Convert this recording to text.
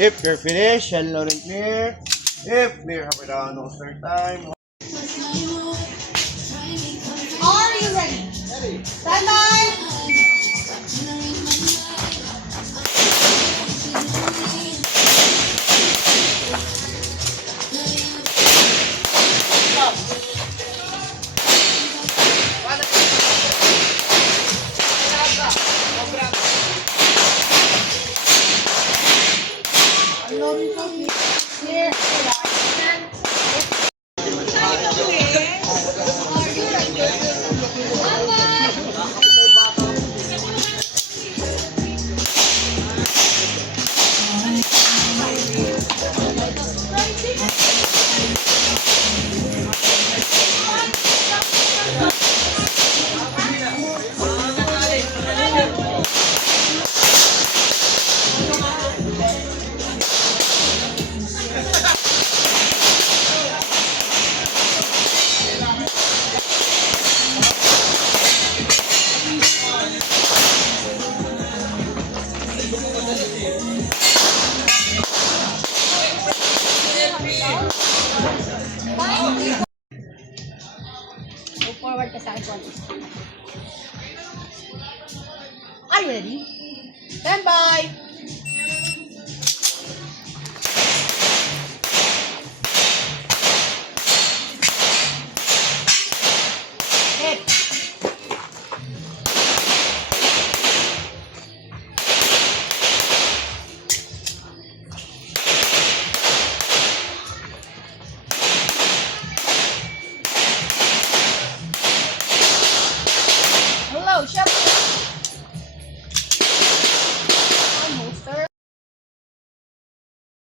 If you're finished, shell load and clear. If clear, halfway down, no start time. Are you ready? Ready. Stand by. Here. Go forward ka sa akin. Are you ready? Stand by.